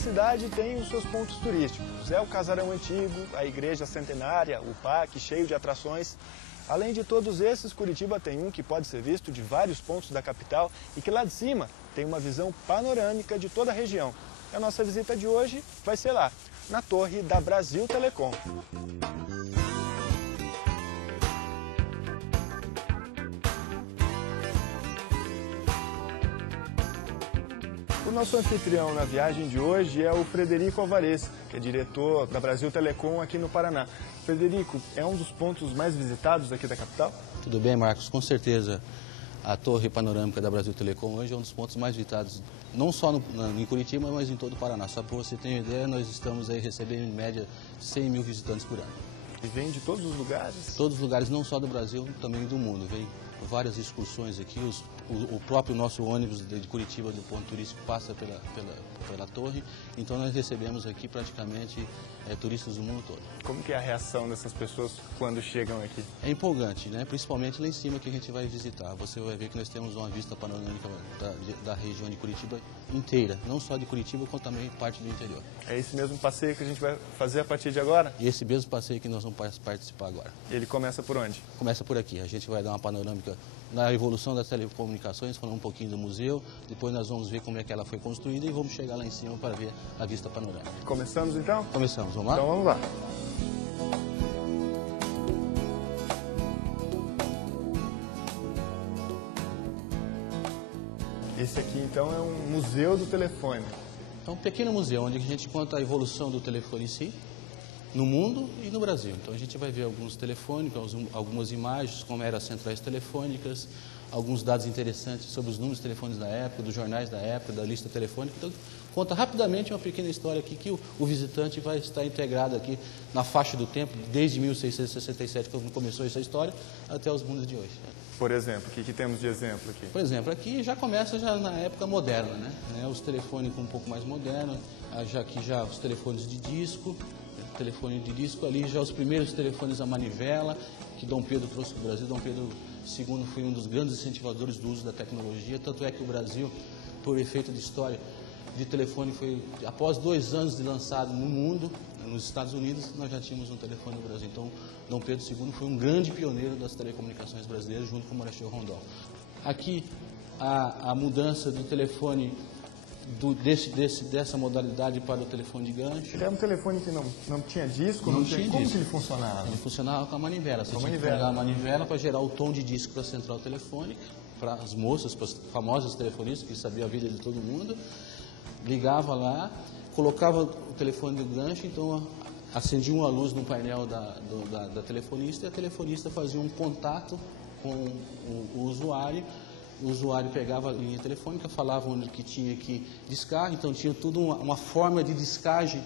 cidade tem os seus pontos turísticos. É o Casarão Antigo, a Igreja Centenária, o Parque, cheio de atrações. Além de todos esses, Curitiba tem um que pode ser visto de vários pontos da capital e que lá de cima tem uma visão panorâmica de toda a região. E a nossa visita de hoje vai ser lá, na torre da Brasil Telecom. O nosso anfitrião na viagem de hoje é o Frederico Alvarez, que é diretor da Brasil Telecom aqui no Paraná. Frederico, é um dos pontos mais visitados aqui da capital? Tudo bem, Marcos, com certeza. A torre panorâmica da Brasil Telecom hoje é um dos pontos mais visitados, não só em Curitiba, mas em todo o Paraná. Só para você ter uma ideia, nós estamos aí recebendo em média 100 mil visitantes por ano. E vem de todos os lugares? Todos os lugares, não só do Brasil, também do mundo. Vem várias excursões aqui, o próprio nosso ônibus de Curitiba, do ponto turístico, passa pela torre. Então nós recebemos aqui praticamente turistas do mundo todo. Como que é a reação dessas pessoas quando chegam aqui? É empolgante, né? Principalmente lá em cima que a gente vai visitar. Você vai ver que nós temos uma vista panorâmica da região de Curitiba inteira, não só de Curitiba, como também parte do interior. É esse mesmo passeio que a gente vai fazer a partir de agora? E esse mesmo passeio que nós vamos participar agora. Ele começa por onde? Começa por aqui. A gente vai dar uma panorâmica na evolução das telecomunicações, falando um pouquinho do museu, depois nós vamos ver como é que ela foi construída e vamos chegar lá em cima para ver a vista panorâmica. Começamos então? Começamos, vamos lá? Então vamos lá. Esse aqui então é um museu do telefone. É um pequeno museu onde a gente conta a evolução do telefone em si, no mundo e no Brasil. Então a gente vai ver alguns telefônicos, algumas imagens, como eram as centrais telefônicas, alguns dados interessantes sobre os números de telefones da época, dos jornais da época, da lista telefônica. Então conta rapidamente uma pequena história aqui que o visitante vai estar integrado aqui na faixa do tempo, desde 1667, quando começou essa história, até os mundos de hoje. Por exemplo, o que temos de exemplo aqui? Por exemplo, aqui já começa na época moderna, né? Os telefones um pouco mais modernos, já os telefones de disco, telefone de disco, ali já os primeiros telefones a manivela, que Dom Pedro trouxe para o Brasil. Dom Pedro II foi um dos grandes incentivadores do uso da tecnologia, tanto é que o Brasil, por efeito de história de telefone, foi após 2 anos de lançado no mundo, nos Estados Unidos, nós já tínhamos um telefone no Brasil. Então, Dom Pedro II foi um grande pioneiro das telecomunicações brasileiras, junto com o Marechal Rondon. Aqui, a mudança do telefone dessa modalidade para o telefone de gancho. Ele era um telefone que não tinha disco? Não tinha disco. Como que ele funcionava? Ele funcionava com a manivela. Você tinha que pegar a manivela para gerar o tom de disco para a central telefônica, para as moças, para as famosas telefonistas que sabiam a vida de todo mundo. Ligava lá, colocava o telefone no gancho, então acendia uma luz no painel da telefonista e a telefonista fazia um contato com o usuário. O usuário pegava a linha telefônica, falava onde que tinha que discar, então tinha tudo uma forma de discagem.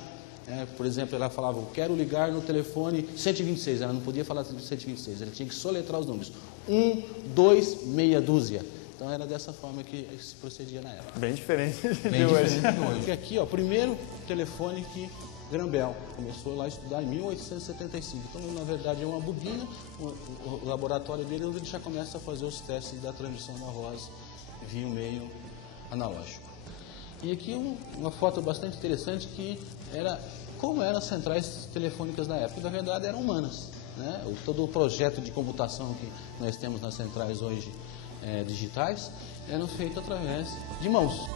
Por exemplo, ela falava, eu quero ligar no telefone 126, ela não podia falar 126, ela tinha que soletrar os números. 1, 2, meia dúzia. Então era dessa forma que se procedia na época. Bem diferente de hoje. Porque aqui, o primeiro telefone que Graham Bell começou lá a estudar em 1875. Então, na verdade, é uma bobina, o laboratório dele, onde ele já começa a fazer os testes da transmissão da voz via o meio analógico. E aqui uma foto bastante interessante que era como eram as centrais telefônicas na época. Na verdade, eram humanas, né? Todo o projeto de computação que nós temos nas centrais hoje digitais eram feitos através de mãos.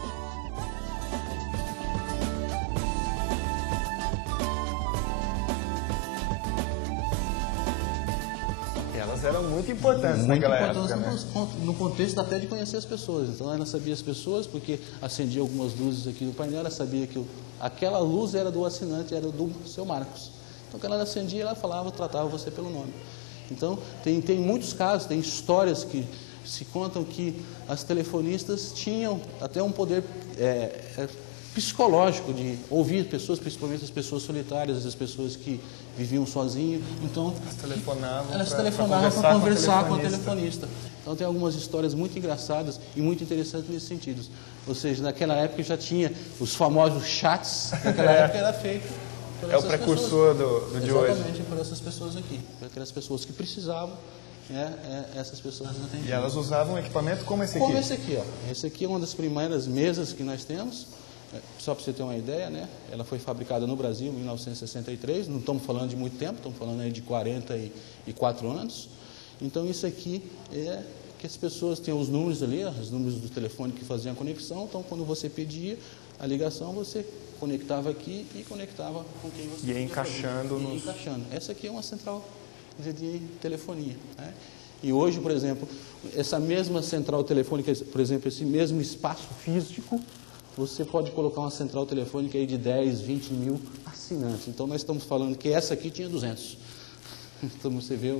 Elas eram muito importantes naquela época, né? No contexto até de conhecer as pessoas. Então ela sabia as pessoas porque acendia algumas luzes aqui no painel, ela sabia que aquela luz era do assinante, era do seu Marcos. Então quando ela acendia, ela falava, tratava você pelo nome. Então tem muitos casos, tem histórias que se contam que as telefonistas tinham até um poder psicológico de ouvir pessoas, principalmente as pessoas solitárias, as pessoas que viviam sozinhas. Então, elas telefonavam para conversar com a telefonista. Então tem algumas histórias muito engraçadas e muito interessantes nesse sentido. Ou seja, naquela época já tinha os famosos chats, naquela época era feito por essas pessoas. É o precursor do de hoje. Exatamente, por essas pessoas aqui, por aquelas pessoas que precisavam. Essas pessoas não têm. E elas usavam um equipamento como esse aqui? Como esse aqui, ó. Esse aqui é uma das primeiras mesas que nós temos. Só para você ter uma ideia, né? Ela foi fabricada no Brasil em 1963, não estamos falando de muito tempo, estamos falando aí de 44 anos. Então isso aqui é que as pessoas têm os números ali, os números do telefone que faziam a conexão, então quando você pedia a ligação, você conectava aqui e conectava com quem você ia encaixando. Encaixando. Essa aqui é uma central de telefonia, né? E hoje, por exemplo, essa mesma central telefônica, por exemplo, esse mesmo espaço físico, você pode colocar uma central telefônica aí de 10, 20 mil assinantes. Então, nós estamos falando que essa aqui tinha 200. Então, você vê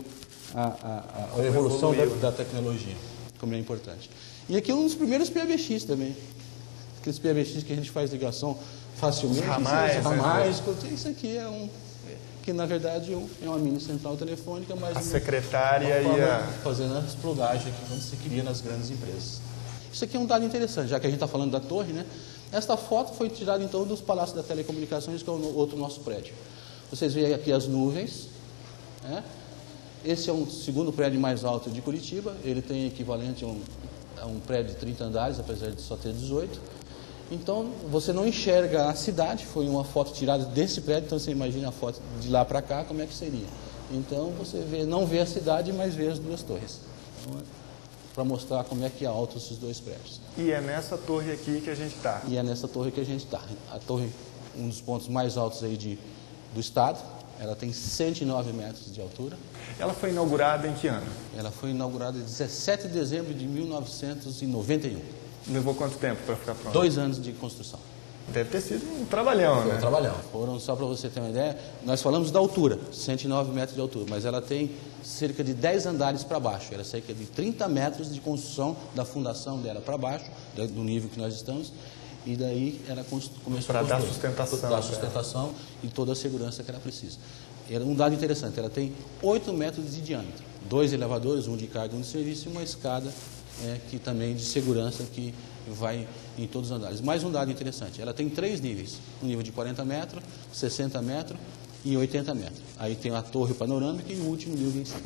a evolução da tecnologia, como é importante. E aqui é um dos primeiros PBX também. Aqueles PBX que a gente faz ligação facilmente. Ramais. Isso aqui é que na verdade é uma mini central telefônica, mas a secretária ia fazendo as plugagens aqui quando você queria nas grandes empresas. Isso aqui é um dado interessante, já que a gente está falando da torre, né? Esta foto foi tirada então dos Palácios da Telecomunicações, que é o outro nosso prédio. Vocês veem aqui as nuvens, né? Esse é o segundo prédio mais alto de Curitiba, ele tem equivalente a um prédio de 30 andares, apesar de só ter 18. Então, você não enxerga a cidade, foi uma foto tirada desse prédio, então você imagina a foto de lá para cá, como é que seria. Então, você não vê a cidade, mas vê as duas torres. Então, para mostrar como é que é alto esses dois prédios. E é nessa torre aqui que a gente está. E é nessa torre que a gente está. A torre, um dos pontos mais altos aí do estado, ela tem 109 metros de altura. Ela foi inaugurada em que ano? Ela foi inaugurada em 17 de dezembro de 1991. Levou quanto tempo para ficar pronta? 2 anos de construção. Deve ter sido um trabalhão, né? Um trabalhão. Foram, só para você ter uma ideia, nós falamos da altura, 109 metros de altura, mas ela tem cerca de 10 andares para baixo. Era cerca de 30 metros de construção da fundação dela para baixo, do nível que nós estamos, e daí ela começou para dar sustentação. Para dar sustentação e toda a segurança que ela precisa. Era um dado interessante, ela tem 8 metros de diâmetro, 2 elevadores, um de carga e um de serviço, e uma escada que também de segurança que vai em todos os andares. Mais um dado interessante, ela tem 3 níveis, um nível de 40 metros, 60 metros e 80 metros. Aí tem a torre panorâmica e o último nível em cima.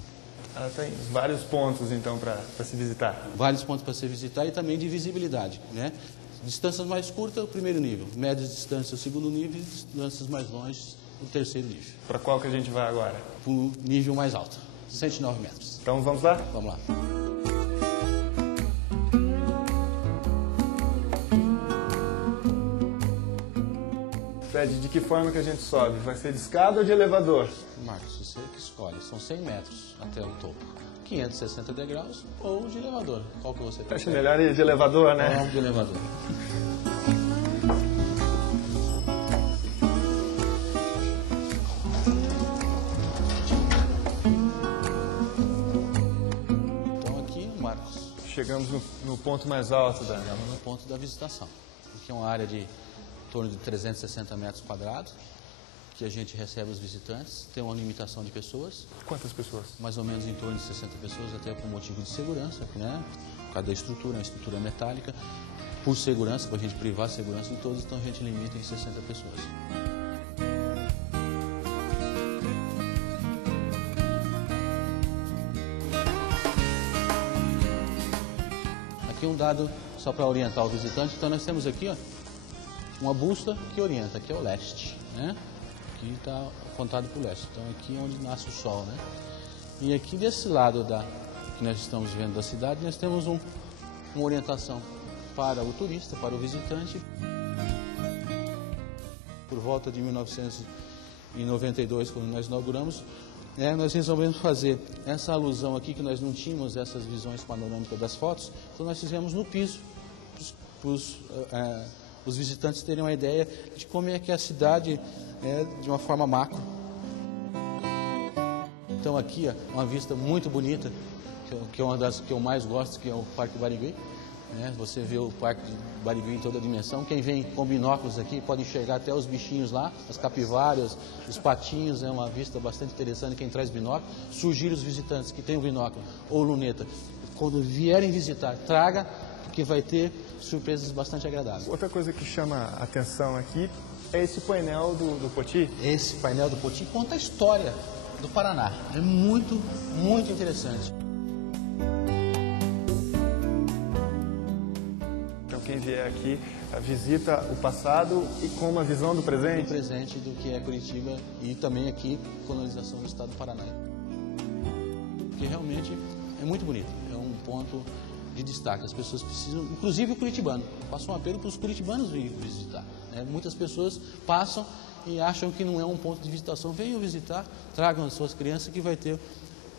Ela tem vários pontos, então, para se visitar. Vários pontos para se visitar e também de visibilidade, né? Distâncias mais curtas, o primeiro nível. Médias distâncias, o segundo nível. E distâncias mais longe, o terceiro nível. Para qual que a gente vai agora? Para o nível mais alto, 109 metros. Então, vamos lá? Vamos lá. Fred, de que forma que a gente sobe? Vai ser de escada ou de elevador? Marcos, você que escolhe. São 100 metros até o topo. 560 degraus ou de elevador. Qual que você prefere? Acho melhor ir de elevador, né? Vamos de elevador. Então aqui, Marcos. Chegamos no ponto mais alto Chegamos no ponto da visitação. Aqui é uma área de em torno de 360 metros quadrados, que a gente recebe os visitantes, tem uma limitação de pessoas. Quantas pessoas? Mais ou menos em torno de 60 pessoas, até por motivo de segurança, né? Por causa da estrutura, uma estrutura metálica, por segurança, para a gente privar a segurança de todos, então a gente limita em 60 pessoas. Aqui um dado só para orientar o visitante, então nós temos aqui, ó, uma bússola que orienta, que é o leste, né? Aqui está apontado para o leste, então aqui é onde nasce o sol, né? E aqui desse lado que nós estamos vendo da cidade, nós temos uma orientação para o turista, para o visitante. Por volta de 1992, quando nós inauguramos, nós resolvemos fazer essa alusão aqui, que nós não tínhamos essas visões panorâmicas das fotos, então nós fizemos no piso, para os visitantes terem uma ideia de como é que a cidade é de uma forma macro. Então aqui, ó, uma vista muito bonita, que é uma das que eu mais gosto, que é o Parque Barigui. Né? Você vê o Parque de Barigui em toda a dimensão. Quem vem com binóculos aqui pode enxergar até os bichinhos lá, as capivárias, os patinhos, é uma vista bastante interessante quem traz binóculo. Sugiro os visitantes que tenham binóculo ou luneta, quando vierem visitar, traga, porque vai ter surpresas bastante agradáveis. Outra coisa que chama a atenção aqui é esse painel do Poti. Esse painel do Poti conta a história do Paraná. É muito, muito interessante. Então quem vier aqui visita o passado e com uma visão do presente. Do presente do que é Curitiba e também aqui colonização do estado do Paraná. Porque realmente é muito bonito, é um ponto de destaque. As pessoas precisam, inclusive o curitibano, faço um apelo para os curitibanos virem visitar. Né? Muitas pessoas passam e acham que não é um ponto de visitação. Venham visitar, tragam as suas crianças que vai ter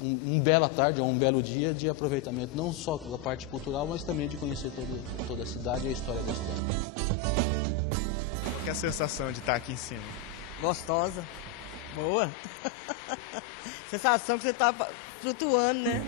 um bela tarde ou um belo dia de aproveitamento, não só da parte cultural, mas também de conhecer toda a cidade e a história da cidade. Que é a sensação de estar aqui em cima? Gostosa, boa. Sensação que você está flutuando, né?